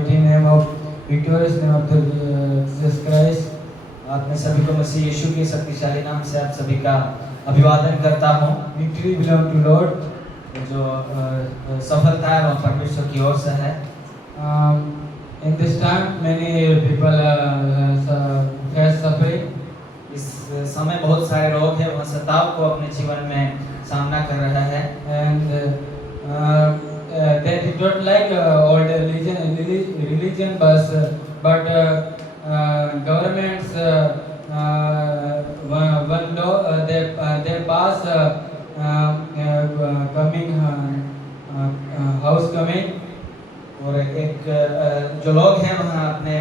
mighty name of victorious name of the Jesus Christ. आप में सभी को मसीह यीशु के शक्तिशाली नाम से आप सभी का अभिवादन करता हूँ। Victory belongs to Lord. जो सफलता है वह परमेश्वर की ओर से है। In this time, many people face suffering. इस समय बहुत सारे लोग हैं वह सताव को अपने जीवन में सामना कर रहा है। And they did not like all the religion, but governments one law they pass coming house coming. और एक जो लोग हैं वहाँ अपने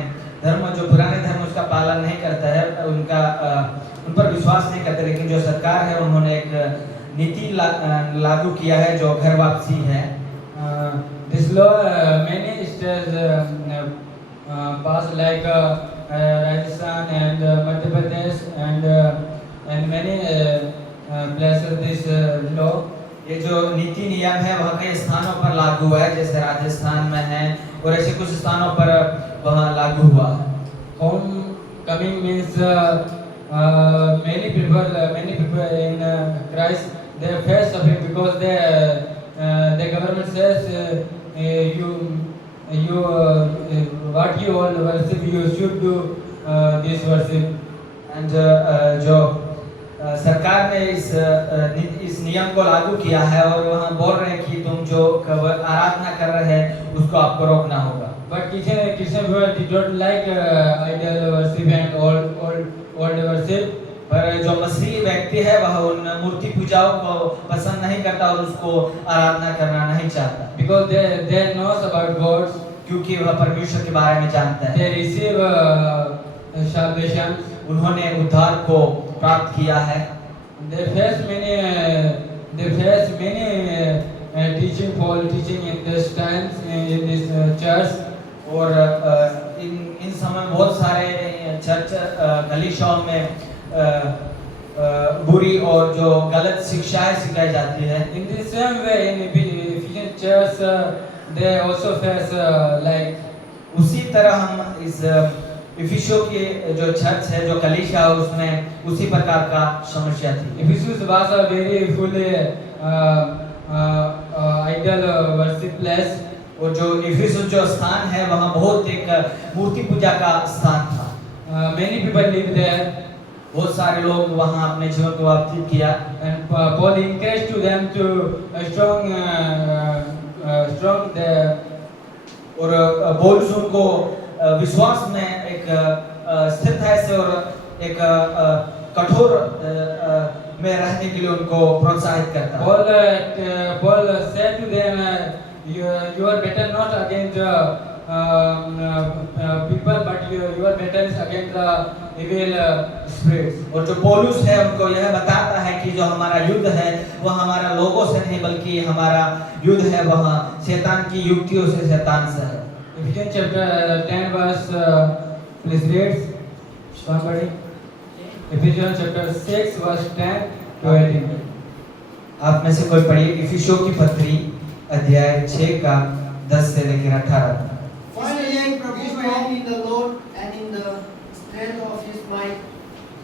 धर्म जो पुराने धर्म उसका पालन नहीं करता है, उन पर विश्वास नहीं करते, लेकिन जो सरकार है उन्होंने एक नीति लागू किया है जो घर वापसी है। This law many states pass like Rajasthan and Madhya Pradesh and many places this law. ये जो नीति नियम है वह कई स्थानों पर लागू है, जैसे राजस्थान में है और ऐसे कुछ स्थानों पर वह लागू हुआ है। Homecoming means many people in Christ they face suffering because the government says you what you all worship you should do this worship. And जो सरकार ने इस नियम को लागू किया है और वहाँ बोल रहे हैं कि तुम जो आराधना कर रहे हैं उसको आपको रोकना होगा। But Christian people did not like idol worship and all worship. पर जो मसीही व्यक्ति है वह उन मूर्ति पूजाओं को पसंद नहीं करता और उसको आराधना करना नहीं चाहता। Because they knows about God, क्योंकि वह परमेश्वर के बारे में जानता है। they receive salvation. उन्होंने उद्धार को प्राप्त किया है। They face many teaching in this times in this church. और इन समय बहुत सारे चर्च कलीसियाओं में बुरी और जो गलत शिक्षाएं सिखाई जाती है। In the same way in Ephesian church they also face like उसी तरह हम इस इफिसियों की जो चर्च है जो कलीसिया है उसमें उसी प्रकार का समस्या थी। Ephesus was a very fully idol worship place. और जो इफिसुस जो स्थान है वहाँ बहुत एक मूर्ति पूजा का स्थान था। Many people live there. बहुत सारे लोग वहाँ अपने जीवन को व्यतीत किया। And Paul encouraged to them to strong the और पौलुस उनको विश्वास में एक स्थिर था ऐसे और एक कठोर में रहने के लिए उनको प्रोत्साहित करता। Paul said to them, you are better not against people, but your battle is against the evil spirits. और जो पौलुस है उनको यह बताता है कि जो हमारा युद्ध है वह हमारा लोगों से नहीं बल्कि हमारा युद्ध है वह शैतान की युक्तियों से, शैतान से है। Ephesians chapter 10 verse please read somebody. Ephesians chapter 6 verse 10 to 18. आप में से कोई पढ़िए इफिसियों की पत्री अध्याय 6 का 10 से लेकर 18 तक। Finally, be strong in the Lord and in the strength of His might.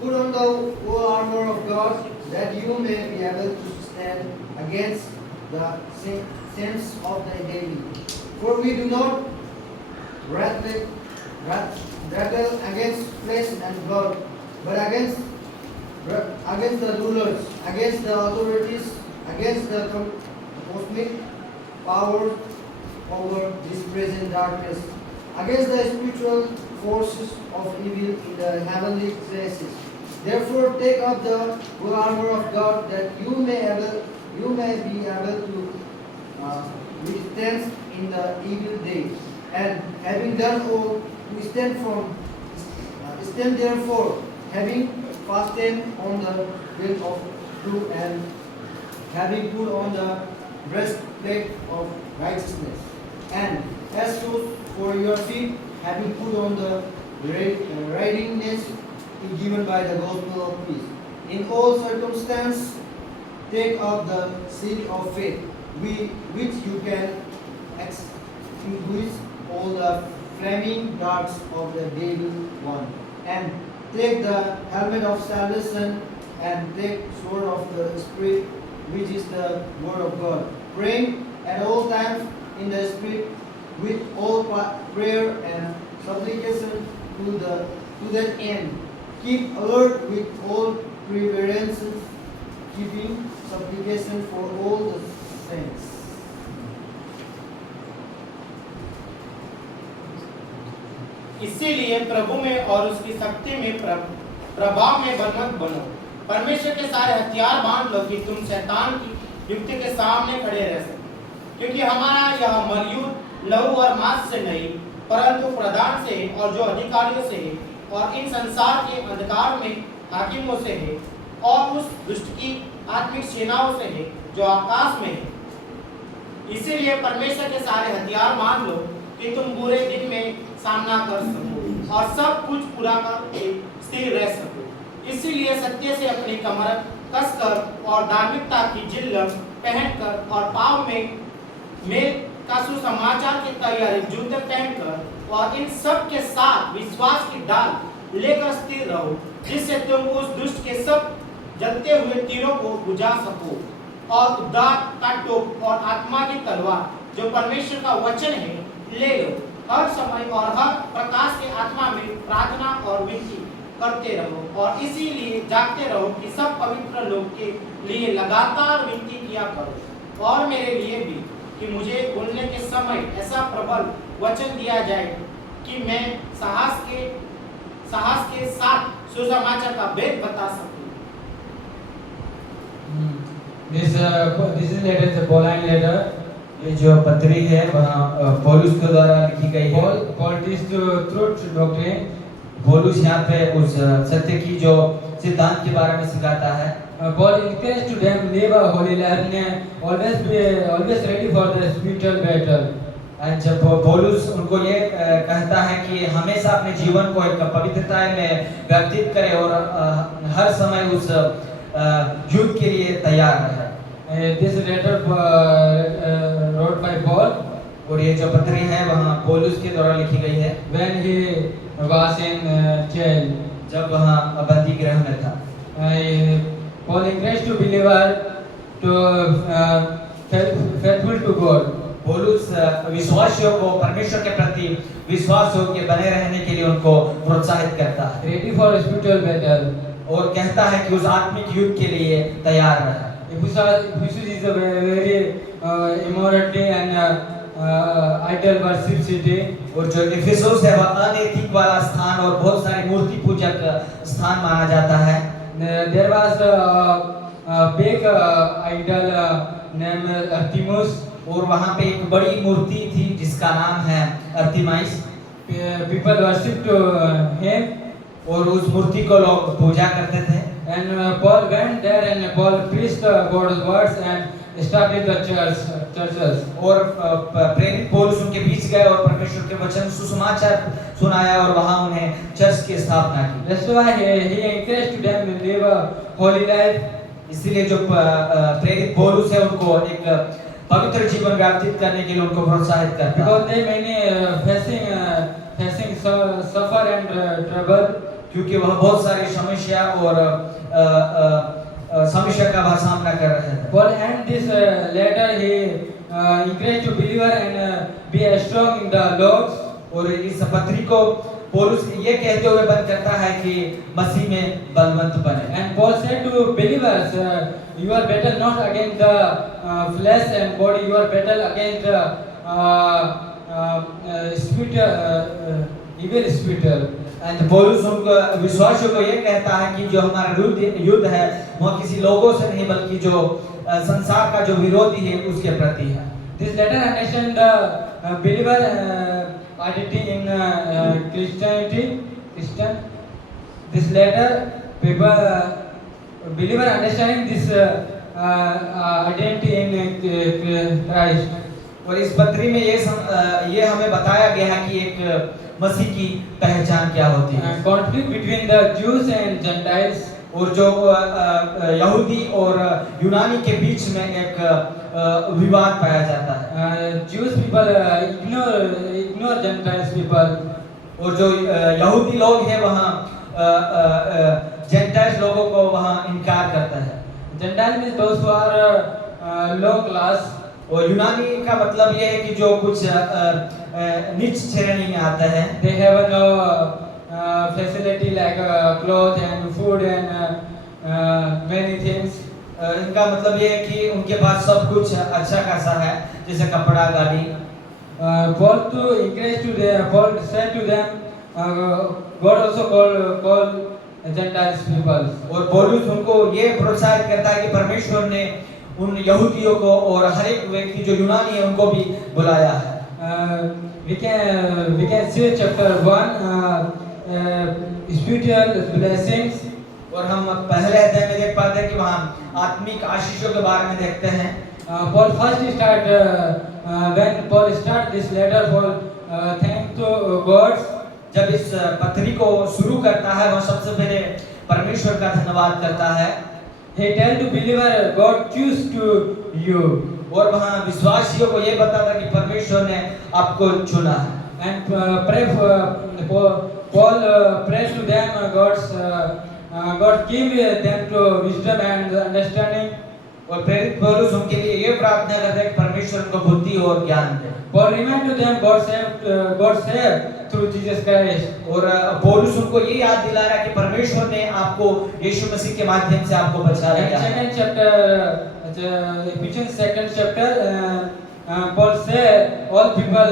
Put on the whole armor of God, that you may be able to stand against the sins of the devil. For we do not wrestle against flesh and blood, but against the rulers, against the authorities, against the cosmic powers over this present darkness, against the spiritual forces of evil in the heavenly places. Therefore, take up the whole armor of God, that you may be able to withstand in the evil day, and having done all, to stand therefore, having fastened on the belt of truth, and having put on the breastplate of righteousness, and as shoes for your feet, having put on the readiness given by the gospel of peace. In all circumstances, take up the shield of faith, which you can extinguish all the flaming darts of the devil one, and take the helmet of salvation, and take sword of the Spirit, which is the word of God, praying at all times in the Spirit with all prayer and supplication to that end. Keep alert with all perseverance, keeping supplication for all the saints. इसीलिए प्रभु में और उसकी शक्ति में प्रभाव में बलवंत बनो। परमेश्वर के सारे हथियार बांध लो कि तुम शैतान की युक्ति के सामने खड़े रह सको, क्योंकि हमारा यह मरयुद्ध लहू और मांस से नहीं परंतु प्रधान से और जो अधिकारियों से है और इन संसार के अंधकार में हाकिमों से है और उस दुष्ट की आत्मिक सेनाओं से है जो आकाश में है। इसीलिए परमेश्वर के सारे हथियार बांध लो कि तुम बुरे दिन में सामना कर सको और सब कुछ पूरा करके स्थिर रह सको। इसीलिए सत्य से अपनी कमर कसकर और धार्मिकता की जिल्लम पहनकर और पाँव में मेल का सुसमाचार की तैयारी जूते पहनकर और इन सब के साथ विश्वास की डाल लेकर स्थिर रहो, जिससे तुम उस दुष्ट के सब जलते हुए तीरों को बुझा सको और उद्धार का टोप और आत्मा की तलवार जो परमेश्वर का वचन है ले लो। हर समय और हर प्रकाश के आत्मा में प्रार्थना और विनती करते रहो और इसीलिए जागते रहो कि सब पवित्र लोग के लिए लगातार विनती किया करो और मेरे लिए भी, कि मुझे बोलने के समय ऐसा प्रबल वचन दिया जाए कि मैं साहस के साथ सुसमाचार का भेद बता सकूं। This is letter is a Pauline letter. ये जो पत्री है वहाँ पौलुस के द्वारा लिखी गई है। Paul teaches the truth doctrine. पौलुस यहाँ पे उस सत्य की जो सिद्धांत के बारे में सिखाता है। Paul encouraged to them live a holy life and always ready for the spiritual battle. जब पौलुस उनको ये कहता है कि हमेशा अपने जीवन को एक पवित्रता में व्यतीत करे और हर समय उस युद्ध के लिए तैयार रहे। This letter wrote by Paul. और ये जो पत्री है वहाँ पौलुस के द्वारा लिखी गई है When he was in jail. जब वहाँ बंदी गृह में था। Paul encouraged to believer to faithful to God. पौलुस विश्वासियों को परमेश्वर के प्रति विश्वास होकर बने रहने के लिए उनको प्रोत्साहित करता है। Ready for spiritual battle. और कहता है कि उस आत्मिक युद्ध के लिए तैयार रहे। Ephesus is a very immorality and idol worship city. और जो इफिसुस है वह अनैतिक वाला स्थान और बहुत सारे मूर्ति पूजक स्थान माना जाता है। There was a big idol named Artemis. और वहाँ पे एक बड़ी मूर्ति थी जिसका नाम है अर्तिमाइस। People worshipped him. और उस मूर्ति को लोग पूजा करते थे। And Paul went there and Paul preached God's words and established the churches. और प्रेरित पौलुस उनके बीच गए और परमेश्वर के वचन सुसमाचार सुनाया और वहाँ उन्हें चर्च की स्थापना की। That's why he encouraged them to live a holy life. इसीलिए जो प्रेरित पौलुस है उनको एक पवित्र जीवन व्यतीत करने के लिए उनको प्रोत्साहित करता है। Because they many facing suffer and trouble. क्योंकि वह बहुत सारी समस्या और समस्या का सामना कर रहे थे। Paul end this letter he encouraged to believer and be strong in the Lord. और इस पत्री को पौलुस ये कहते हुए बंद करता है कि मसीह में बलवंत बने। And Paul said to believers, you are battle not against the flesh and body, you are battle against evil spirit. And पौलुस उनको विश्वासियों को ये कहता है कि जो हमारा युद्ध है वह किसी लोगों से नहीं बल्कि जो संसार का जो विरोधी है उसके प्रति है। This letter understand the believer identity in Christian. This letter people believer understanding this identity in Christ. और इस पत्री में ये हमें बताया गया है कि एक मसीह की पहचान क्या होती है। Conflict between the Jews and Gentiles. और जो यहूदी और यूनानी के बीच में एक विवाद पाया जाता है। Jewish people ignore Gentiles people. और जो यहूदी लोग हैं वहाँ जेंटाइल्स लोगों को वहाँ इनकार करता है। Gentile means those who are low class. और यूनानी का मतलब ये है कि जो कुछ नीच श्रेणी में आता है। They have no facility like clothes and food and many things. इनका मतलब ये है कि उनके पास सब कुछ अच्छा खासा है, जैसे कपड़ा, गाड़ी। Paul to encourage to them, Paul said to them, God also call Gentiles people. और पौलुस उनको ये प्रोत्साहित करता है कि परमेश्वर ने उन यहूदियों को और हर एक व्यक्ति जो यूनानी है उनको भी बुलाया है। We can see chapter 1 spiritual blessings. और हम पहले अध्याय में देख पाते हैं कि वहाँ आत्मिक आशीषों के बारे में देखते हैं। Paul first start when Paul start this letter, Paul thank to God. जब इस पत्री को शुरू करता है वह सबसे पहले परमेश्वर का धन्यवाद करता है। He tell to believer God choose to you. और वहाँ विश्वासियों को ये बताता कि परमेश्वर ने आपको चुना है। And pray for Paul pray to them God give them to wisdom and understanding. और प्रेरित पौलुस उनके लिए ये प्रार्थना करता है कि परमेश्वर उनको बुद्धि और ज्ञान दे। Paul remind to them God saved through Jesus Christ. और पौलुस उनको ये याद दिला रहा है कि परमेश्वर ने आपको यीशु मसीह के माध्यम से आपको बचा लिया है। Second chapter, Ephesians 2nd chapter, Paul said all people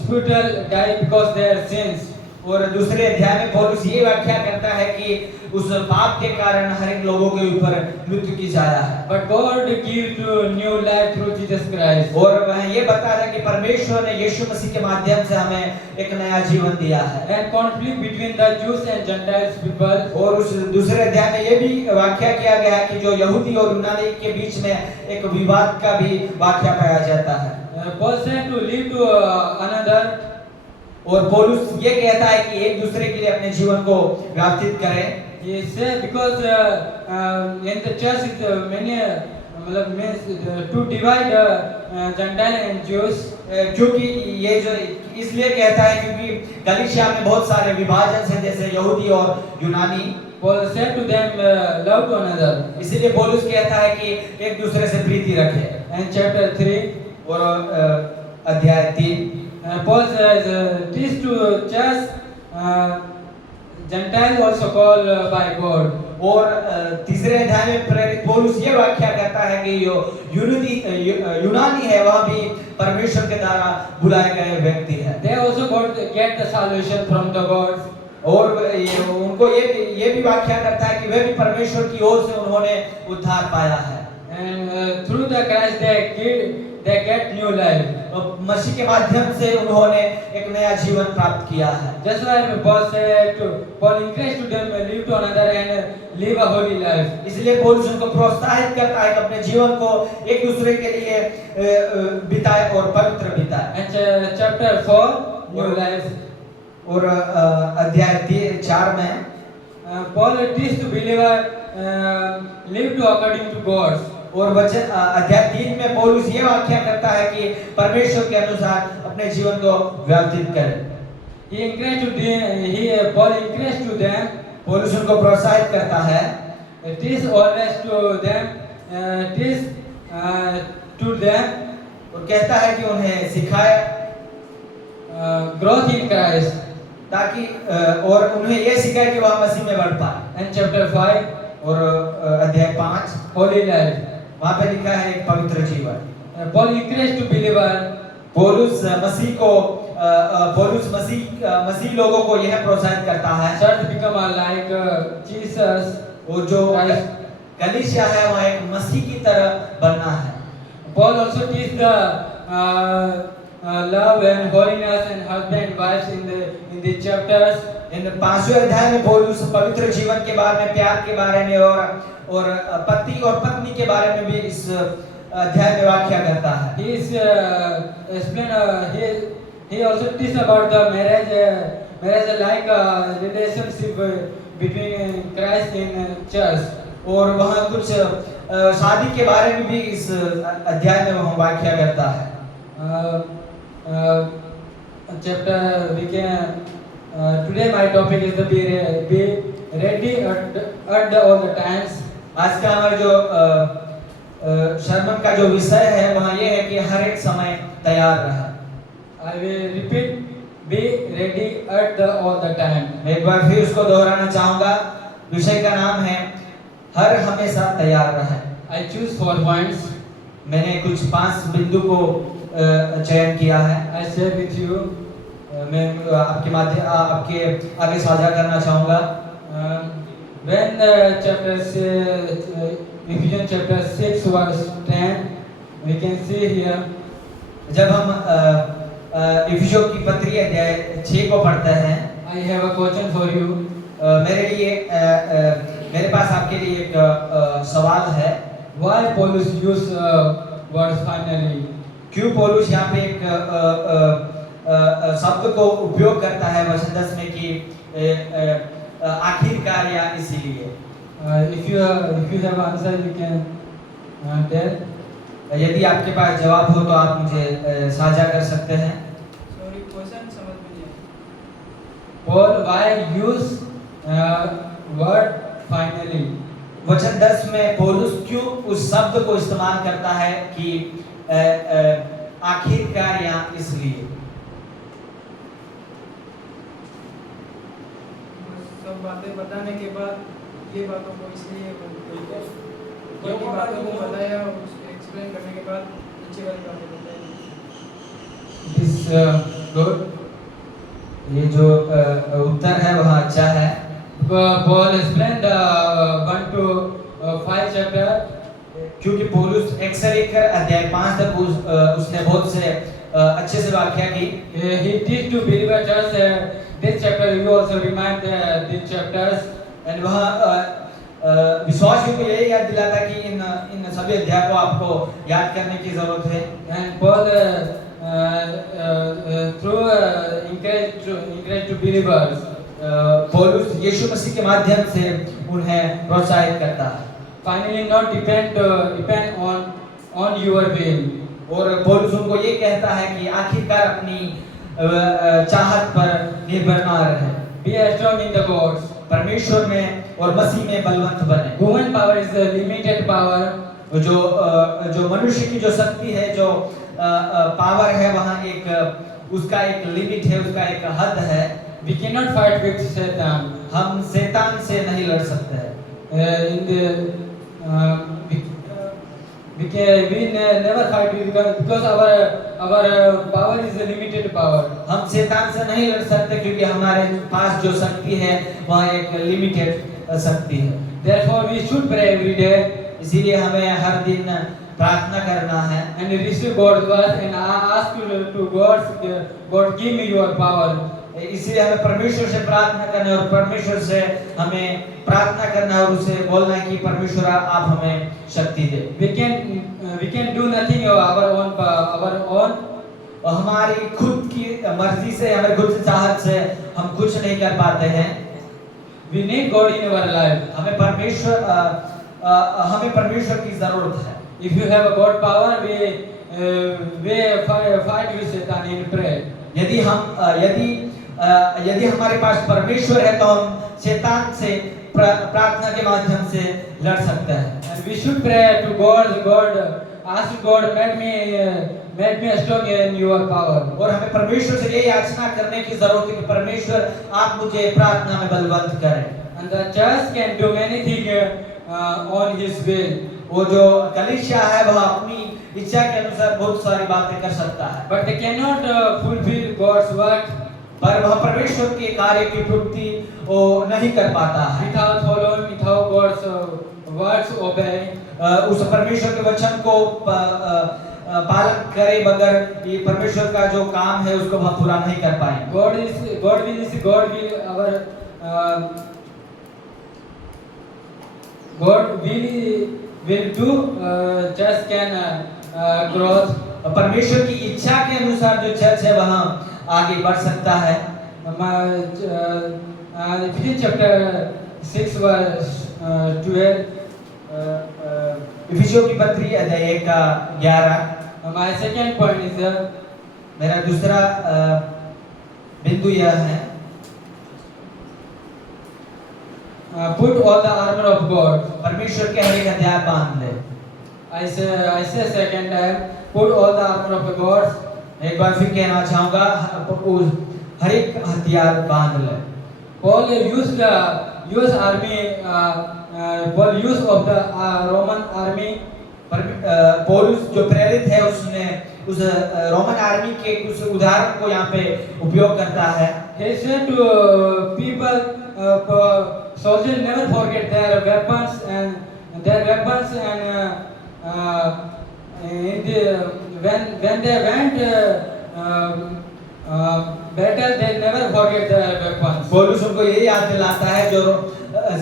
spiritual die because their sins. और दूसरे अध्याय में पौलुस ये व्याख्या करता है कि उस पाप के कारण हर एक लोगों के ऊपर मृत्यु की जाया है। But God give to new life through Jesus Christ. और वह ये बता रहा है कि परमेश्वर ने यीशु मसीह के माध्यम से हमें एक नया जीवन दिया है। And conflict between the Jews and Gentiles people. और उस दूसरे अध्याय में ये भी व्याख्या किया गया है कि जो यहूदी और यूनानी के बीच में एक विवाद का भी वाक्या पाया जाता है। Paul said to live to another. और पौलुस ये कहता है कि एक दूसरे के लिए अपने जीवन को व्यतीत करें। He said because in the church is many means to divide Gentile and Jews. क्योंकि ये जो इसलिए कहता है क्योंकि गलीशिया में बहुत सारे विभाजन हैं, जैसे यहूदी और यूनानी। Paul said to them love to another. इसीलिए पौलुस कहता है कि एक दूसरे से प्रीति रखें। And chapter 3 और अध्याय 3 Paul says teach to church Gentile also called by God. और तीसरे अध्याय में प्रेरित पौलुस ये व्याख्या करता है कि जो यूनानी है वह भी परमेश्वर के द्वारा बुलाए गए व्यक्ति है। They also get the salvation from the God. और उनको ये भी व्याख्या करता है कि वे भी परमेश्वर की ओर से उन्होंने उद्धार पाया है। And through the Christ they get new life. मसीह के माध्यम से उन्होंने एक नया जीवन प्राप्त किया है। Just like Paul said to Paul encouraged to them live to another and live a holy life. इसलिए पौलुस उनको प्रोत्साहित करता है कि अपने जीवन को एक दूसरे के लिए बिताए और पवित्र बिताए। And chapter 4 new life. और अध्याय 4 में Paul teach to believer live to according to God. और वचन अध्याय 3 में पौलुस ये व्याख्या करता है कि परमेश्वर के अनुसार अपने जीवन को व्यतीत करें। Paul encouraged to them. पौलुस उनको प्रोत्साहित करता है। Teach always to them. Teach to them. और कहता है कि उन्हें सिखाए growth in Christ. ताकि और उन्हें ये सिखाए कि वह मसीह में बढ़ पाए। And chapter 5 और अध्याय 5 holy life. वहाँ पे लिखा है एक पवित्र जीवन। Paul encouraged to believer. पौलुस मसीह लोगों को यह प्रोत्साहित करता है। Church become like Jesus. और जो कलीसिया है वह एक मसीह की तरह बनना है। Paul also teach the love and holiness and husband and wives in the chapters. इन 5वें अध्याय में पौलुस पवित्र जीवन के बारे में, प्यार के बारे में और पति और पत्नी के बारे में भी इस अध्याय में व्याख्या करता है। He is he also teach about the marriage like a relationship between Christ and church. और वहाँ कुछ शादी के बारे में भी इस अध्याय में वह व्याख्या करता है। Chapter we can today my topic is the be ready at all the times. आज का हमारा जो शर्मन का जो विषय है वहाँ ये है कि हर एक समय तैयार रहे। I will repeat, be ready at all the time. मैं एक बार फिर उसको दोहराना चाहूँगा। विषय का नाम है हर हमेशा तैयार रहे। I choose 4 points. मैंने कुछ 5 बिंदु को चयन किया है। I share with you. मैं आपके आगे साझा करना चाहूँगा। When Ephesians chapter 6 verse 10, we can see here. जब हम इफिसियों की पत्री अध्याय 6 को पढ़ते हैं, I have a question for you. मेरे पास आपके लिए एक सवाल है। Why Paulus use words finally? क्यों पौलुस यहाँ पे एक शब्द को उपयोग करता है वचन 10 में कि आखिरकार या इसीलिए? If you have answer, you can tell. यदि आपके पास जवाब हो तो आप मुझे साझा कर सकते हैं। सॉरी, क्वेश्चन समझ में नहीं आया। Paul, why use word finally? वचन 10 में पौलुस क्यों उस शब्द को इस्तेमाल करता है कि आखिरकार या इसलिए? सब बातें बताने के बाद ये बातों को इसलिए बातों को बताया और उसको एक्सप्लेन करने के बाद नीचे वाली बातें बताई। This good. ये जो उत्तर है वह अच्छा है। Paul explained 1 to 5 chapter. क्योंकि पौलुस एक से लेकर अध्याय 5 तक उसने बहुत से अच्छे से व्याख्या की। He teach to believer church this chapter. You also remind these chapters. And वह विश्वासियों को यही याद दिलाता कि इन सभी अध्याय को आपको याद करने की जरूरत है। And Paul through encourage to believers. पौलुस यीशु मसीह के माध्यम से उन्हें प्रोत्साहित करता है। Finally, not depend on your will. और पौलुस उनको ये कहता है कि आखिरकार अपनी चाहत पर निर्भर न रहे। Be strong in the gods. परमेश्वर में और मसीह में बलवंत बने। Human power is a limited power. जो मनुष्य की जो शक्ति है, जो पावर है, वहाँ एक उसका एक लिमिट है, उसका एक हद है। We cannot fight with Satan. हम शैतान से नहीं लड़ सकते हैं। We never fight with because our power is a limited power. हम शैतान से नहीं लड़ सकते क्योंकि हमारे पास जो शक्ति है वह एक लिमिटेड शक्ति है। Therefore, we should pray every day. इसीलिए हमें हर दिन प्रार्थना करना है And receive God's word and ask to God give me your power. इसलिए हमें परमेश्वर से प्रार्थना करना है और परमेश्वर से हमें प्रार्थना करना है और उसे बोलना है कि परमेश्वर आप हमें शक्ति दे। We can do nothing of our own. और हमारी खुद की मर्जी से, हमारी खुद से चाहत से हम कुछ नहीं कर पाते हैं। We need God in our life. हमें परमेश्वर की जरूरत है। If you have a God power, we fight with Satan in prayer. यदि हमारे पास परमेश्वर है तो हम शैतान से प्रार्थना के माध्यम से लड़ सकते हैं। And we should pray to God, ask God, make me strong in your power. और हमें परमेश्वर से यही याचना करने की जरूरत है कि परमेश्वर आप मुझे प्रार्थना में बलवंत करें। And the church can do many things on His will. वो जो कलीसिया है वह अपनी इच्छा के अनुसार बहुत सारी बातें कर सकता है, But they cannot fulfill God's work पर वह परमेश्वर के कार्य की पूर्ति वो नहीं कर पाता है without God's words obeying. उस परमेश्वर के वचन को पालन करे बगैर ये परमेश्वर का जो काम है उसको वह पूरा नहीं कर पाएंगे। God will do church can growth. परमेश्वर की इच्छा के अनुसार जो चर्च है वहाँ आगे बढ़ सकता है। Ephesians chapter 6 verse 12. इफिसियों की पत्री अध्याय 1 का 11। My second point is मेरा दूसरा बिंदु यह है, put all the armor of God. परमेश्वर के हर एक हथियार बांध ले। I say second time, put all the armor of God. एक बार फिर कहना चाहूंगा, हर एक हथियार बांध ले। Paul used the US army, Paul used of the Roman army. पौलुस जो प्रेरित है उसने उस रोमन आर्मी के कुछ उदाहरण को यहाँ पे उपयोग करता है। He said to people, soldiers never forget their weapons and in the when they went battle, they never forget their weapons. पौलुस उनको ये याद दिलाता है, जो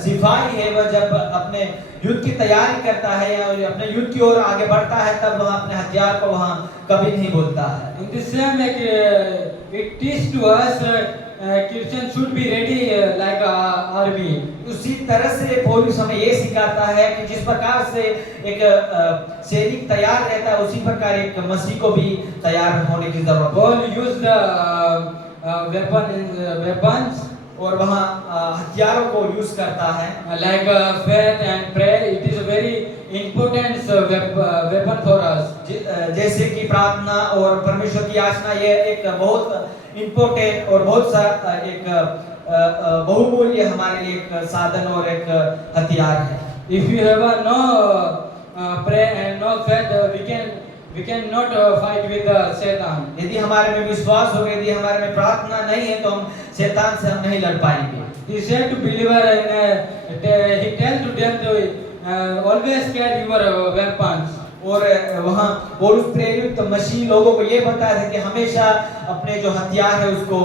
सिपाही है वह जब अपने युद्ध की तैयारी करता है या अपने युद्ध की ओर आगे बढ़ता है, तब वह अपने हथियार को वहां कभी नहीं भूलता है। In the same way, it teaches to us Christians should be ready like a army. उसी तरह से पौलुस हमें ये सिखाता है कि जिस प्रकार से एक सैनिक तैयार रहता है, उसी प्रकार एक मसीह को भी तैयार होने की जरूरत है। Paul used the weapons और वहाँ हथियारों को यूज करता है, like faith and prayer. It is a very important weapon for us. जैसे कि प्रार्थना और परमेश्वर की याचना, ये एक बहुत इम्पोर्टेंट और बहुत सा एक बहुमूल्य हमारे लिए एक साधन और एक हथियार है। If you have no prayer and no faith, we can not fight with Satan. यदि हमारे में विश्वास होगा, यदि हमारे में प्रार्थना नहीं है, तो हम शैतान से हम नहीं लड़ पाएंगे। He said to believer, he tells to them to always carry your weapons. और वहाँ पौलुस प्रेरित मसीह लोगों को ये बताया था कि हमेशा अपने जो हथियार है उसको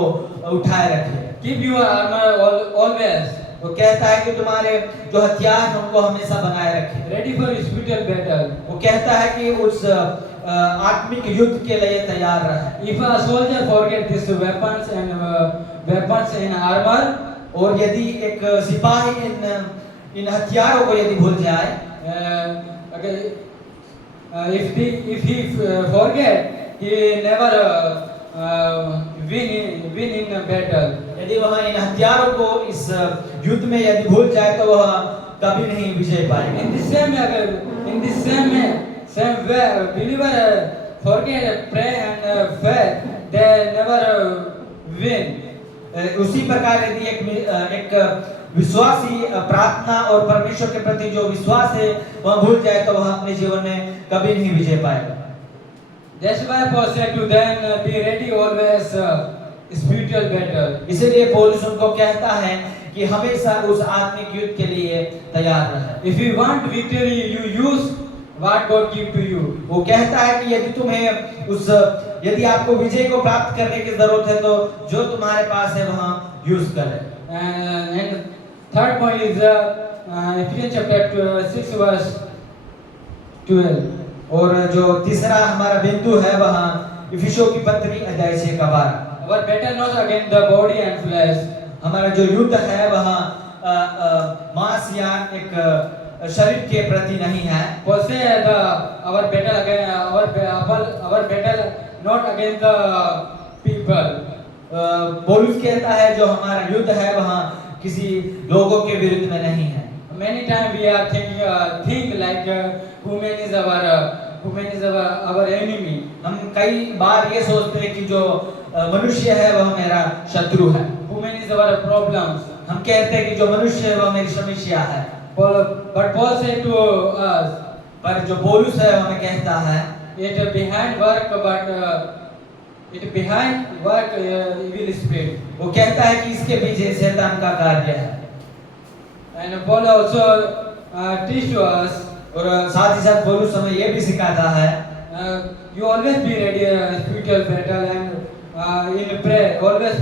उठाए रखें। Keep your armor always वो कहता है कि तुम्हारे जो हथियार हैं उनको हमेशा बनाए रखें। ready for spiritual battle. वो कहता है कि उस आत्मिक युद्ध के लिए तैयार रहे। If a soldier forget these weapons and armor, और यदि एक सिपाही इन हथियारों को यदि भूल जाए, if he forget, he never win in a battle. यदि वह इन हथियारों को इस युद्ध में यदि भूल जाए, तो वह कभी नहीं विजय पाएगा। In the same way, believer forget prayer and faith, they never win. उसी प्रकार यदि एक विश्वासी प्रार्थना और परमेश्वर के प्रति जो विश्वास है वह भूल जाए, तो वह अपने जीवन में कभी नहीं विजय पाएगा। That's why Paul said to them, be ready always spiritual battle. इसीलिए पौलुस उनको कहता है कि हमेशा उस आत्मिक युद्ध के लिए तैयार रहें। If you want victory, you use what God give to you. वो कहता है कि यदि आपको विजय को प्राप्त करने की जरूरत है, तो जो तुम्हारे पास है वहाँ यूज करें। And third point is Ephesians chapter 6 verse 12. और जो तीसरा हमारा बिंदु है वहाँ इफिसियों की पत्री अध्याय 6 का 12। Our battle not against the body and flesh. हमारा जो युद्ध है वहाँ मांस या एक शरीर के प्रति नहीं है। Paul said our battle not against the people. पौलुस कहता है जो हमारा युद्ध है वहाँ किसी लोगों के विरुद्ध में नहीं है। Many times we are think like who is our enemy. हम कई बार ये सोचते हैं कि जो मनुष्य है वह मेरा शत्रु है। Who is our problems. हम कहते हैं कि जो मनुष्य है वह मेरी समस्या है। But Paul said to us, पर जो पौलुस है वह हमें कहता है, it behind work, but it behind work evil spirit. वो कहता है कि इसके पीछे शैतान का कार्य है। And Paul also teach to us, और साथ ही साथ पौलुस हमें ये भी सिखाता है, you always be ready spiritual battle and in prayer, always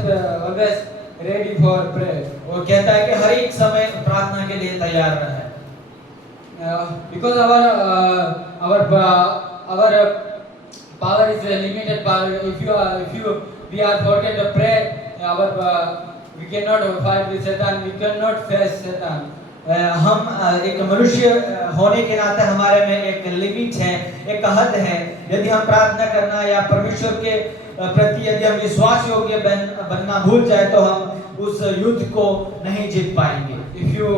ready for prayer. वो कहता है कि हर एक समय प्रार्थना के लिए तैयार रहे। Because our power is a limited power. If we are forget to pray, We cannot fight with Satan. We cannot face Satan. हम एक मनुष्य होने के नाते हमारे में एक लिमिट है, एक हद है। यदि हम प्रार्थना करना या परमेश्वर के प्रति यदि हम विश्वास योग्य बनना भूल जाए तो हम उस युद्ध को नहीं जीत पाएंगे। If you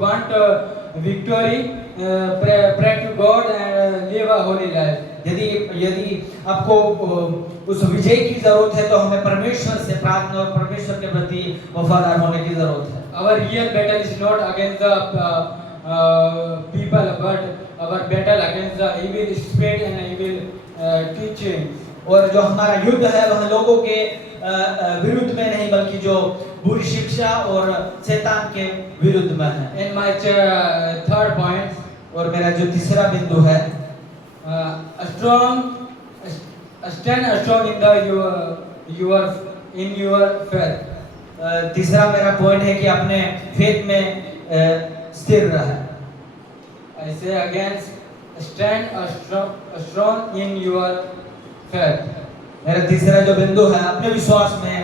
want victory, pray to God and live a holy life. यदि आपको उस विजय की जरूरत है तो हमें परमेश्वर से प्रार्थना और परमेश्वर के प्रति वफादार होने की जरूरत है। Our real battle is not against the people, but our battle against the evil spirit and evil teaching. और जो हमारा युद्ध है वह लोगों के विरुद्ध में नहीं बल्कि जो बुरी शिक्षा और शैतान के विरुद्ध में है। In my third point, और मेरा जो तीसरा बिंदु है, stand strong in your faith. तीसरा मेरा पॉइंट है कि अपने फेथ में स्थिर रहे। I say again, stand strong in your faith. मेरा तीसरा जो बिंदु है अपने विश्वास में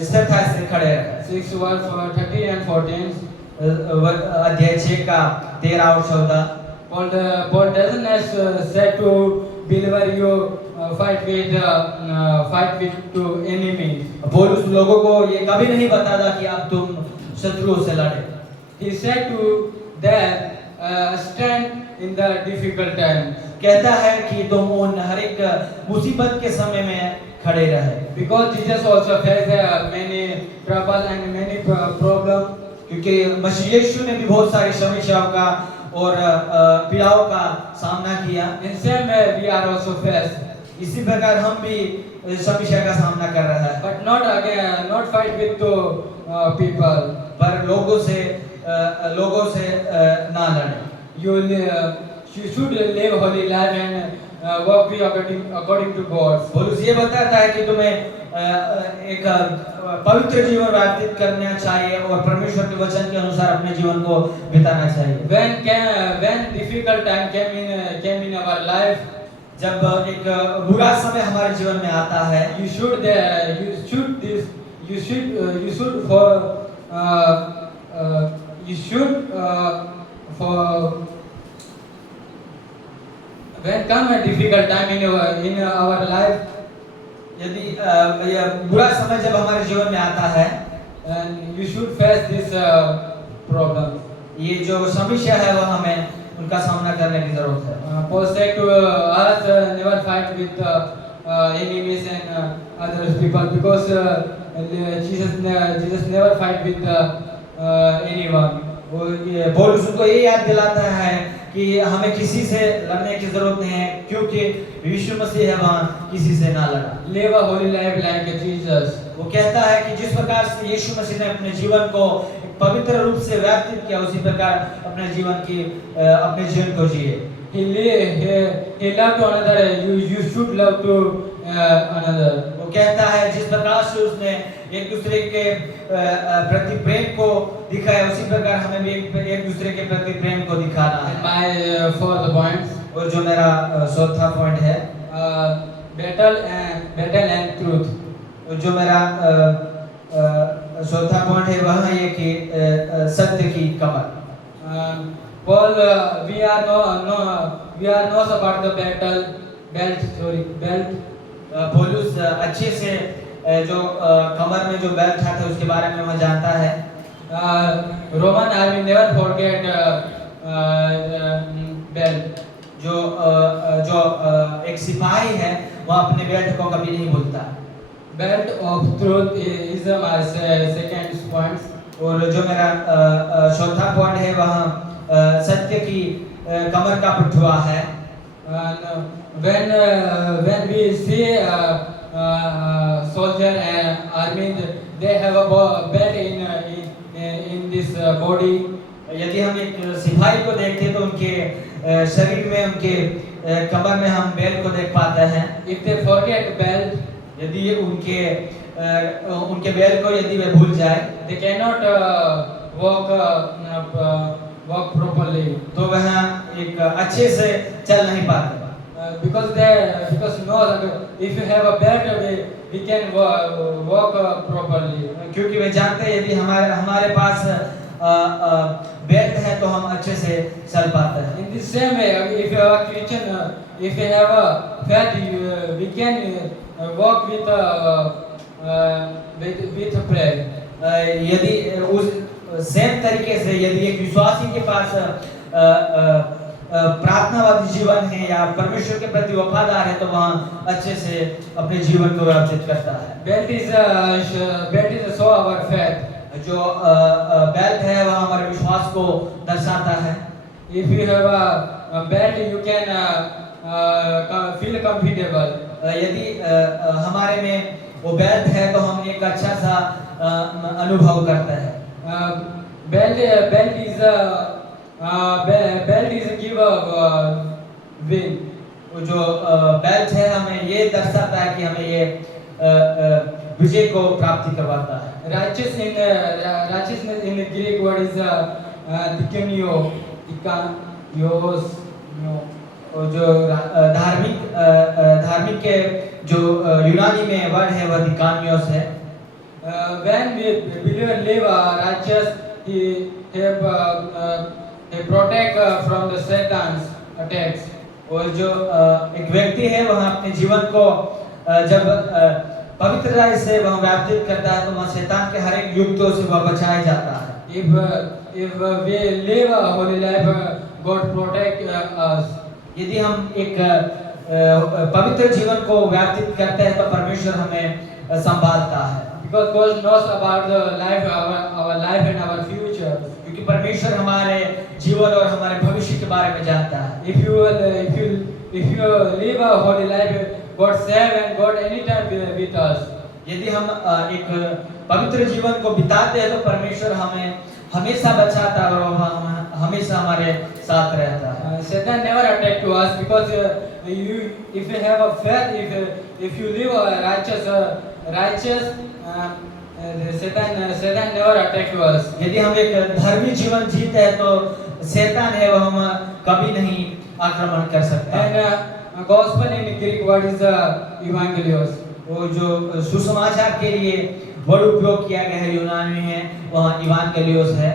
स्थिरता से खड़े रहे। 6 verse 13 and 14. अध्याय 6 का 13 और 14। Paul doesn't say to believer you fight with to enemies. पौलुस लोगों को ये कभी नहीं बताता कि अब तुम शत्रुओं से लड़े। He said to them, stand in the difficult times. कहता है कि तुम उन हर एक मुसीबत के समय में खड़े रहे। Because Jesus also faced many trouble and many problems. क्योंकि मसीह यीशु ने भी बहुत सारी समस्याओं का और पीड़ाओं का सामना किया। In same way we are also faced. इसी प्रकार हम भी समस्या का सामना कर रहे हैं। But not fight with people. पर लोगों से ना लड़े। You should live holy life and walk according to God. पौलुस ये बताता है कि तुम्हें एक पवित्र जीवन व्यतीत करना चाहिए और परमेश्वर के वचन के अनुसार अपने जीवन को बिताना चाहिए। When difficult time came in our life, जब एक बुरा समय हमारे जीवन में आता है, you should when come a difficult time in our life, यदि ये बुरा समय जब हमारे जीवन में आता है, and you should face this problem. ये जो समस्या है वह हमें उनका सामना करने की जरूरत है। Paul said to us, never fight with enemies and other people, because Jesus never fight with anyone. पौलुस उनको ये याद दिलाता है कि हमें किसी से लड़ने की जरूरत नहीं है, क्योंकि यीशु मसीह है वहाँ किसी से ना लड़ा। Live a holy life like Jesus. वो कहता है कि जिस प्रकार से यीशु मसीह ने अपने जीवन को पवित्र रूप से व्यतीत किया, उसी प्रकार अपने जीवन को जिए। He loved another. You should love to another. वो कहता है जिस प्रकार से उसने एक दूसरे के प्रति प्रेम को दिखाया, उसी प्रकार हमें भी एक दूसरे के प्रति प्रेम को दिखाना है। My fourth point. और जो मेरा चौथा पॉइंट है, battle and truth. जो मेरा चौथा पॉइंट है वह है कि सत्य की कमर। Paul, we are not about the belt. पौलुस अच्छे से जो कमर में जो बेल्ट था उसके बारे में वह जानता है। Roman army never forget belt. जो एक सिपाही है वह अपने बेल्ट को कभी नहीं भूलता। Belt of truth is my second point. और जो मेरा चौथा पॉइंट है वह सत्य की कमर का पुठवा है। When we see soldier and army, they have a belt in this body. यदि हम एक सिपाही को देखते हैं तो उनके शरीर में, उनके कमर में हम बेल्ट को देख पाते हैं। If they forget belt, यदि उनके बेल्ट को यदि वे भूल जाए, they cannot walk properly. तो वह एक अच्छे से चल नहीं पाते। because you know that if you have a belt, we can walk properly. क्योंकि वे जानते हैं यदि हमारे पास बेल्ट है तो हम अच्छे से चल पाते हैं। In the same way, if you are a Christian, if you have a faith, we can walk with prayer. यदि उस सेम तरीके से यदि एक विश्वासी के पास प्रार्थनावादी जीवन है या परमेश्वर के प्रति वफादार है तो वहाँ अच्छे से अपने जीवन को व्यतीत करता है। Belt is a show our faith. जो बेल्ट है वह हमारे विश्वास को दर्शाता है। If you have a belt, you can feel comfortable. यदि हमारे में वो बेल्ट है तो हम एक अच्छा सा अनुभव करते हैं। Belt is give a win. वो जो बेल्ट है हमें ये दर्शाता है कि हमें ये विजय को प्राप्ति करवाता है। Righteousness in the Greek word is dikonio, dikaios. और जो धार्मिक के जो यूनानी में वर्ड है वह दिकानियोस है। When we believer live righteous, he protect from the Satan's attacks. और जो एक व्यक्ति है वह अपने जीवन को जब पवित्रता से वह व्यतीत करता है तो वह शैतान के हर एक युक्तों से वह बचाया जाता है। If we live a holy life, God protect us. यदि हम एक पवित्र जीवन को व्यतीत करते हैं तो परमेश्वर हमें संभालता है। Because God knows about the life, our life and our future. क्योंकि परमेश्वर हमारे जीवन और हमारे भविष्य के बारे में जानता है। If you live a holy life, God save and God anytime be with us. यदि हम एक पवित्र जीवन को बिताते हैं तो परमेश्वर हमें हमेशा बचाता है और वह हमेशा हमारे साथ रहता है। Satan never attack to us because if you have a faith, if you live a righteous, Satan never attack to us. यदि हम एक धर्मी जीवन जीते हैं तो शैतान है वह हम कभी नहीं आक्रमण कर सकता। And gospel in Greek word is evangelios. वो जो सुसमाचार के लिए वर्ड उपयोग किया गया है यूनानी में है वह इवांगेलियोस है।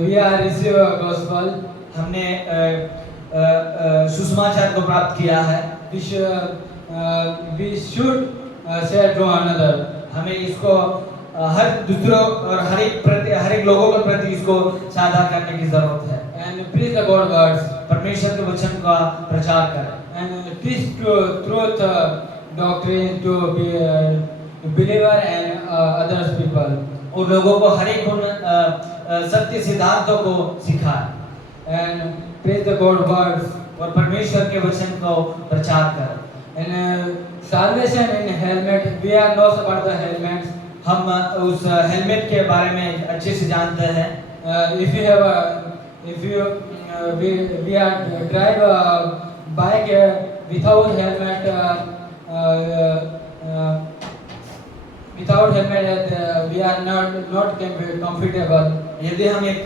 We are receive gospel. हमने सुसमाचार को प्राप्त किया है। We should share to another. हमें इसको हर दूसरों और हर एक लोगों के प्रति इसको साझा करने की जरूरत है। And preach the God words. परमेश्वर के वचन का प्रचार करें। And teach truth doctrine to be believer and others people. और लोगों को हर एक उन सत्य सिद्धांतों को सिखाएं। And preach the God words. और परमेश्वर के वचन को प्रचार करें। And salvation in helmet. We are knows about the helmets. हम उस हेलमेट के बारे में अच्छे से जानते हैं। We are drive a bike without helmet, we are not comfortable. यदि हम एक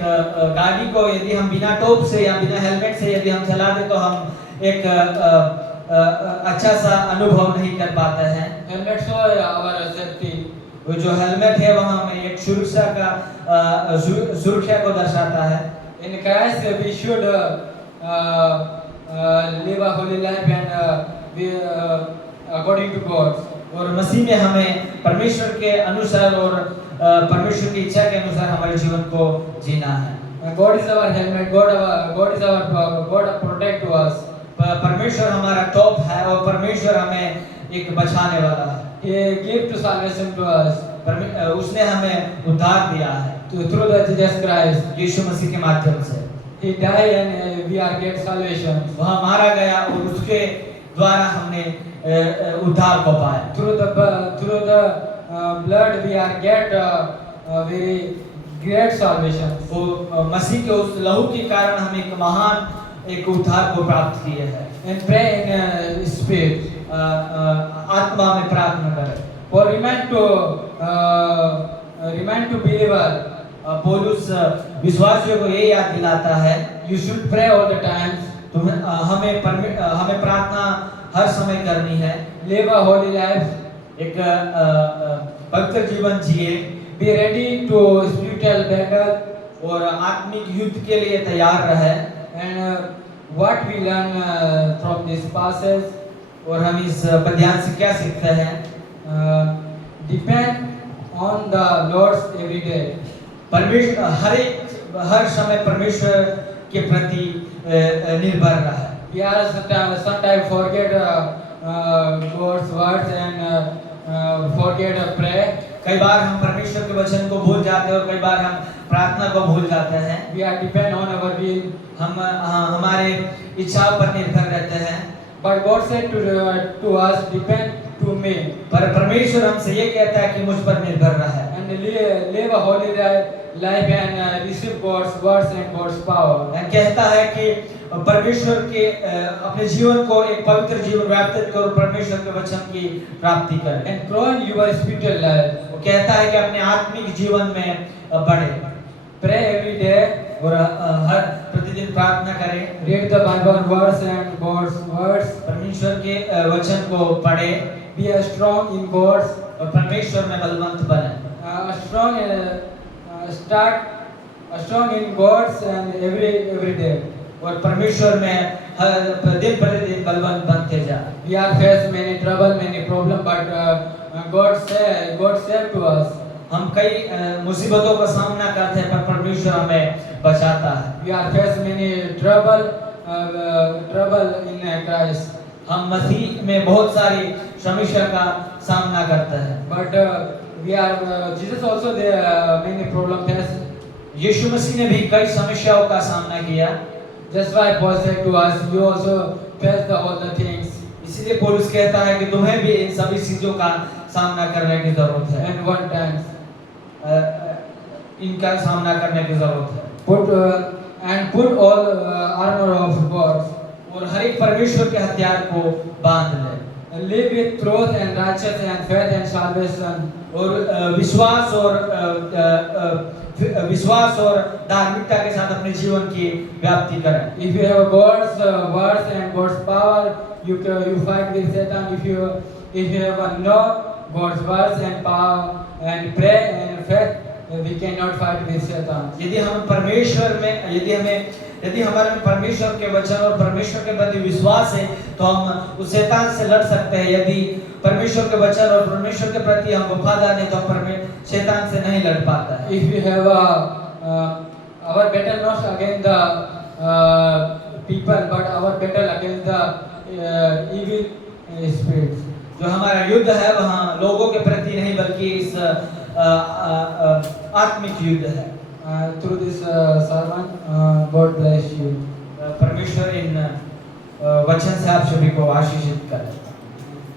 गाड़ी को यदि हम बिना टोप से या बिना हेलमेट से यदि हम चला दे तो हम एक अच्छा सा अनुभव नहीं कर पाते हैं। Helmet show our safety. वो जो हेलमेट है वहाँ हमें एक सुरक्षा को दर्शाता है। In Christ we should live a holy life and be according to God. और मसीह में हमें परमेश्वर के अनुसार और परमेश्वर की इच्छा के अनुसार हमारे जीवन को जीना है। God is our helmet. God is our God protect to us. परमेश्वर हमारा टॉप है और परमेश्वर हमें एक बचाने वाला है। He gave to salvation to us. उसने हमें उद्धार दिया है Through the Jesus Christ. यीशु मसीह के माध्यम से। He died and we are get salvation. वह मारा गया और उसके द्वारा हमने उद्धार को पाया। Through the blood we are get very great salvation. वो मसीह के उस लहू के कारण हम एक महान एक उद्धार को प्राप्त किए हैं। And pray in spirit. आत्मा में प्रार्थना करें। For remind to believer. पौलुस विश्वासियों को ये याद दिलाता है You should pray all the times. हमें प्रार्थना हर समय करनी है। Live a holy life. एक पवित्र जीवन जिए Be ready to spiritual battle. और आत्मिक युद्ध के लिए तैयार रहे। And what we learn from this passage, और हम इस पद्यांश से क्या सीखते हैं? depend on the Lord's every day. परमेश्वर हर समय परमेश्वर के प्रति निर्भर रहे। We are sometimes forget God's words and forget to pray. कई बार हम परमेश्वर के वचन को भूल जाते हैं और कई बार हम प्रार्थना को भूल जाते हैं। We are depend on our will. हम हमारे इच्छाओं पर निर्भर रहते हैं। But God said to us, depend to me. पर परमेश्वर हमसे ये कहता है कि मुझ पर निर्भर रहे And live a holy life and receive God's words and God's power. कहता है कि परमेश्वर के अपने जीवन को एक पवित्र जीवन व्यतीत करो, परमेश्वर के वचन की प्राप्ति करें। And grow in your spiritual life. वो कहता है कि अपने आत्मिक जीवन में बढ़े। Pray every day. और हर प्रतिदिन प्रार्थना करें। Read the Bible verse and God's words. परमेश्वर के वचन को पढ़े। Be strong in God's. और परमेश्वर में बलवंत बने। Strong in God's and every day. और परमेश्वर में हर दिन प्रतिदिन बलवंत बनते जा। We are face many trouble, many problem, but God saved to us. हम कई मुसीबतों का सामना करते हैं पर परमेश्वर हमें बचाता है। We are face many trouble in Christ. हम मसीह में बहुत सारी समस्या का सामना करते हैं। But we are Jesus also there many problem face. यीशु मसीह ने भी कई समस्याओं का सामना किया। That's why Paul said to us, you also face all the things. इसलिए पौलुस कहता है कि तुम्हें भी इन सभी चीजों का सामना करने की जरूरत है। And one time, इनका सामना करने की जरूरत है। put all armor of God. और हर एक परमेश्वर के हथियार को बांध ले। Live with truth and righteousness and faith and salvation. और विश्वास और धार्मिकता के साथ अपने जीवन की व्याप्ति करें। If you have God's words and God's power, you fight with Satan. If you have no God's words and power and pray and faith, we cannot fight with Satan. यदि हमारे में परमेश्वर के वचन और परमेश्वर के प्रति विश्वास है तो हम उस शैतान से लड़ सकते हैं। यदि परमेश्वर के वचन और परमेश्वर के प्रति हम वफादार नहीं तो शैतान से नहीं लड़ पाता है। If you have our battle not against the people, but our battle against the evil spirits. जो हमारा युद्ध है वहाँ लोगों के प्रति नहीं बल्कि इस आत्मिक युद्ध है। Through this sermon, God bless you. परमेश्वर इन वचन से आप सभी को आशीषित करे।